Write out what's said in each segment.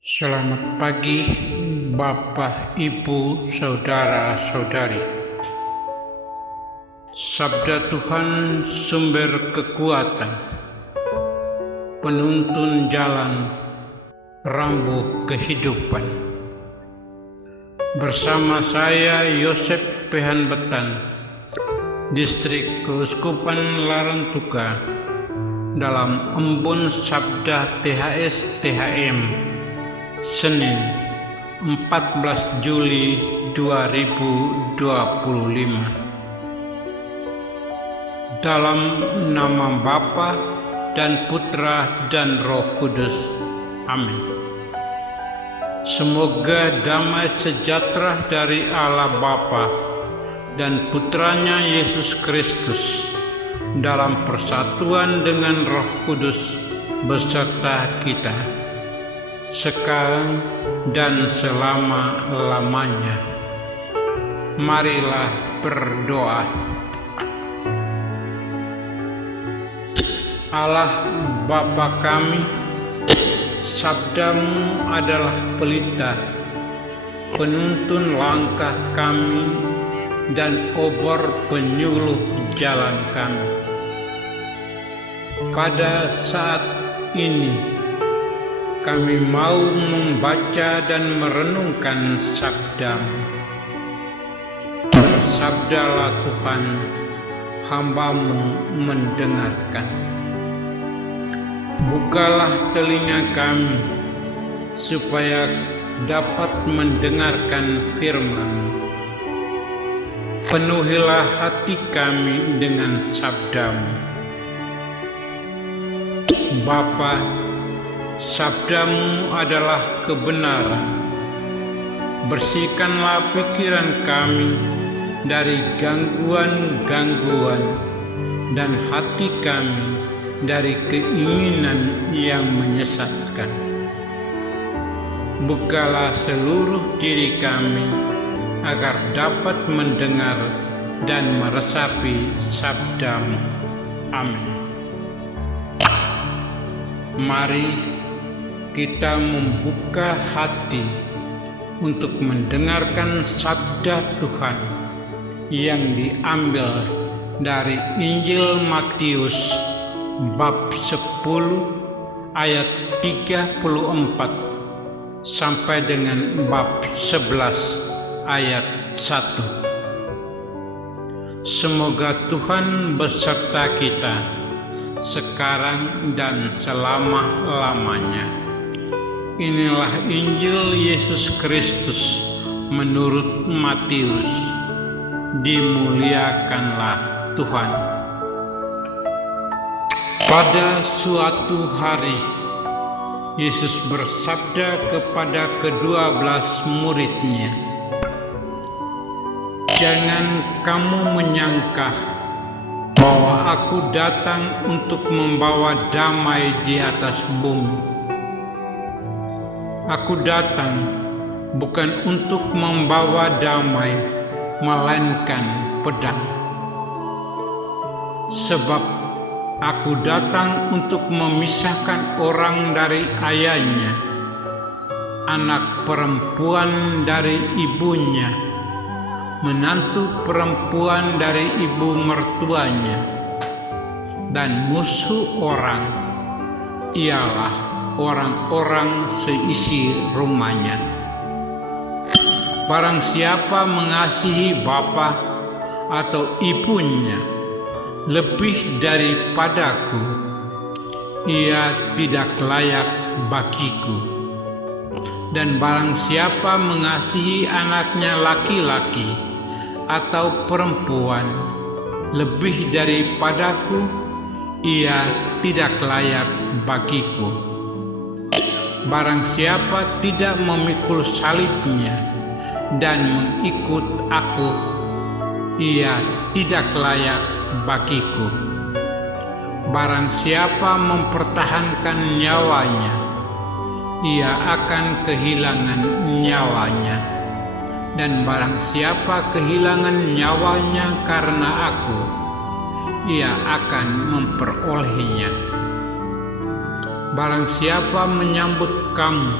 Selamat pagi, Bapak, Ibu, saudara-saudari. Sabda Tuhan sumber kekuatan, penuntun jalan, rambu kehidupan. Bersama saya Yosef Pehanbetan, Distrik Keuskupan Larantuka, dalam Embun Sabda THS THM, Senin 14 Juli 2025. Dalam nama Bapa dan Putra dan Roh Kudus. Amin. Semoga damai sejahtera dari Allah Bapa dan Putranya Yesus Kristus dalam persatuan dengan Roh Kudus beserta kita sekarang dan selama-lamanya. Marilah berdoa. Allah Bapa kami, sabdamu adalah pelita, penuntun langkah kami dan obor penyuluh jalan kami. Pada saat ini kami mau membaca dan merenungkan sabdamu. Bersabdalah Tuhan, hamba-Mu mendengarkan. Bukalah telinga kami, supaya dapat mendengarkan firman-Mu. Penuhilah hati kami dengan sabda-Mu. Bapa, sabda-Mu adalah kebenaran. Bersihkanlah pikiran kami dari gangguan-gangguan dan hati kami dari keinginan yang menyesatkan. Bukalah seluruh diri kami agar dapat mendengar dan meresapi sabda-Mu. Amin. Mari kita membuka hati untuk mendengarkan sabda Tuhan yang diambil dari Injil Matius bab 10 ayat 34 sampai dengan bab 11 ayat 1. Semoga Tuhan beserta kita sekarang dan selama-lamanya. Inilah Injil Yesus Kristus menurut Matius. Dimuliakanlah Tuhan. Pada suatu hari, Yesus bersabda kepada ke-12 murid-Nya, "Jangan kamu menyangka bahwa Aku datang untuk membawa damai di atas bumi. Aku datang bukan untuk membawa damai, melainkan pedang. Sebab Aku datang untuk memisahkan orang dari ayahnya, anak perempuan dari ibunya, menantu perempuan dari ibu mertuanya, dan musuh orang ialah orang-orang seisi rumahnya. Barang siapa mengasihi bapa atau ibunya lebih daripadaku, ia tidak layak bagiku. Dan barang siapa mengasihi anaknya laki-laki atau perempuan lebih daripadaku, ia tidak layak bagiku. Barang siapa tidak memikul salibnya dan mengikut Aku, ia tidak layak bagiku. Barang siapa mempertahankan nyawanya, ia akan kehilangan nyawanya. Dan barang siapa kehilangan nyawanya karena Aku, ia akan memperolehnya. Barang siapa menyambut kamu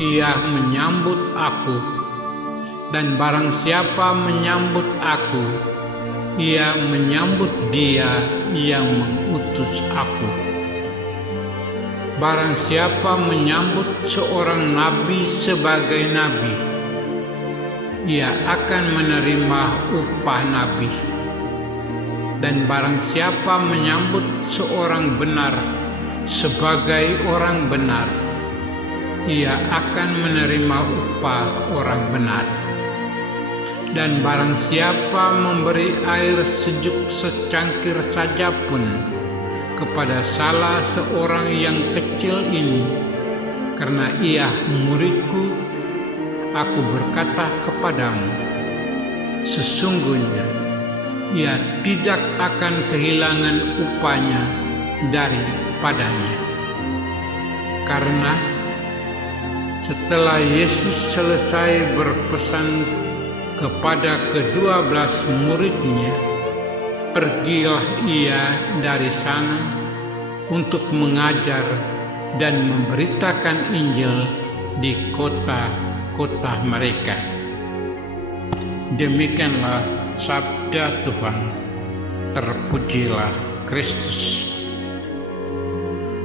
ia menyambut aku, dan barang siapa menyambut aku, ia menyambut Dia yang mengutus aku. Barang siapa menyambut seorang nabi sebagai nabi, ia akan menerima upah nabi. Dan barang siapa menyambut seorang benar sebagai orang benar, ia akan menerima upah orang benar. Dan barang siapa memberi air sejuk secangkir saja pun kepada salah seorang yang kecil ini, karena ia muridku, aku berkata kepadamu, sesungguhnya ia tidak akan kehilangan upahnya daripadanya. Karena setelah Yesus selesai berpesan kepada ke-12 muridnya, pergilah ia dari sana untuk mengajar dan memberitakan Injil di kota-kota mereka. Demikianlah sabda Tuhan. Terpujilah Kristus.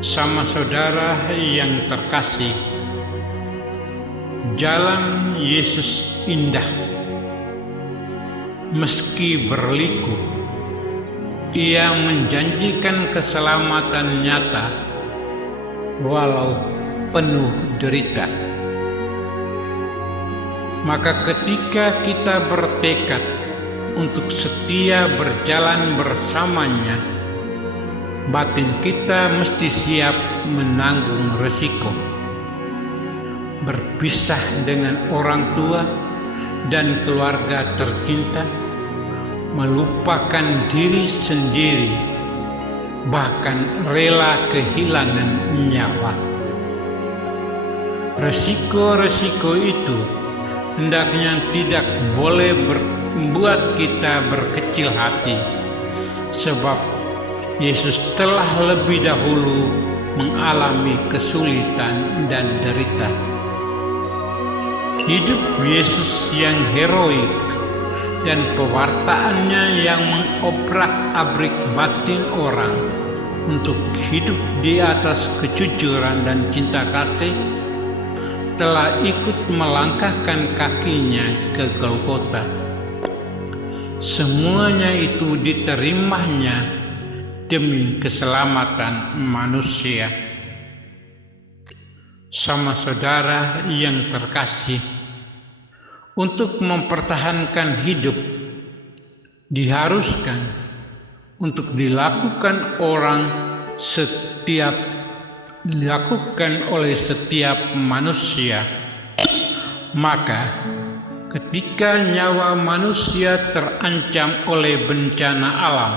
Sama saudara yang terkasih, jalan Yesus indah. Meski berliku, Ia menjanjikan keselamatan nyata walau penuh derita. Maka ketika kita bertekad untuk setia berjalan bersamanya, batin kita mesti siap menanggung resiko. Berpisah dengan orang tua dan keluarga tercinta, melupakan diri sendiri, bahkan rela kehilangan nyawa. Resiko-resiko itu hendaknya tidak boleh membuat kita berkecil hati, sebab Yesus telah lebih dahulu mengalami kesulitan dan derita. Hidup Yesus yang heroik dan pewartaannya yang mengobrak-abrik batin orang untuk hidup di atas kejujuran dan cinta kasih telah ikut melangkahkan kakinya ke Golgota. Semuanya itu diterimanya demi keselamatan manusia. Sama saudara yang terkasih, untuk mempertahankan hidup diharuskan untuk dilakukan oleh setiap manusia. Maka ketika nyawa manusia terancam oleh bencana alam,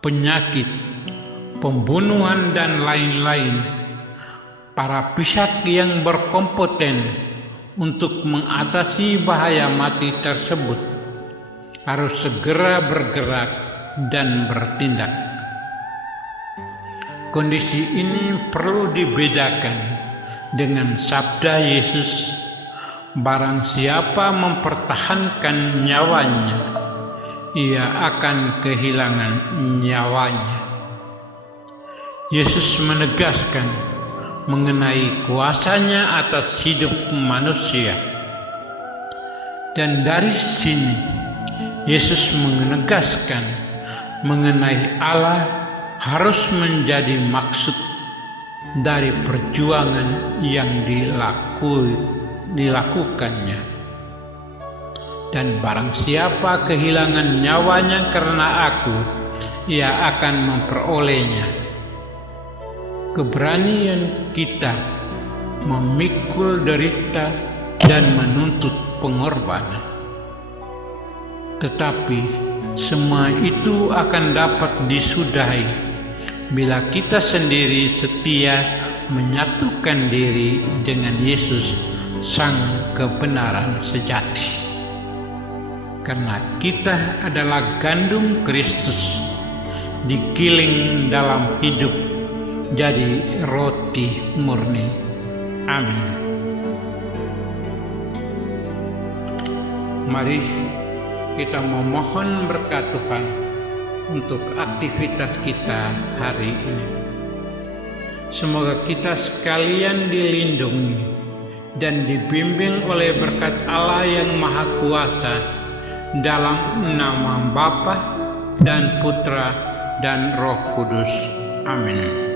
penyakit, pembunuhan dan lain-lain, para pihak yang berkompeten untuk mengatasi bahaya mati tersebut harus segera bergerak dan bertindak. Kondisi ini perlu dibedakan dengan sabda Yesus, barang siapa mempertahankan nyawanya, ia akan kehilangan nyawanya. Yesus menegaskan mengenai kuasanya atas hidup manusia. Dan dari sini Yesus menegaskan mengenai Allah harus menjadi maksud dari perjuangan yang dilakukannya. Dan barang siapa kehilangan nyawanya karena aku, ia akan memperolehnya. Keberanian kita memikul derita dan menuntut pengorbanan. Tetapi semua itu akan dapat disudahi bila kita sendiri setia menyatukan diri dengan Yesus, Sang Kebenaran sejati. Karena kita adalah gandum Kristus, digiling dalam hidup jadi roti murni. Amin. Mari kita memohon berkat Tuhan untuk aktivitas kita hari ini. Semoga kita sekalian dilindungi dan dibimbing oleh berkat Allah yang Maha Kuasa, dalam nama Bapa dan Putra dan Roh Kudus. Amin.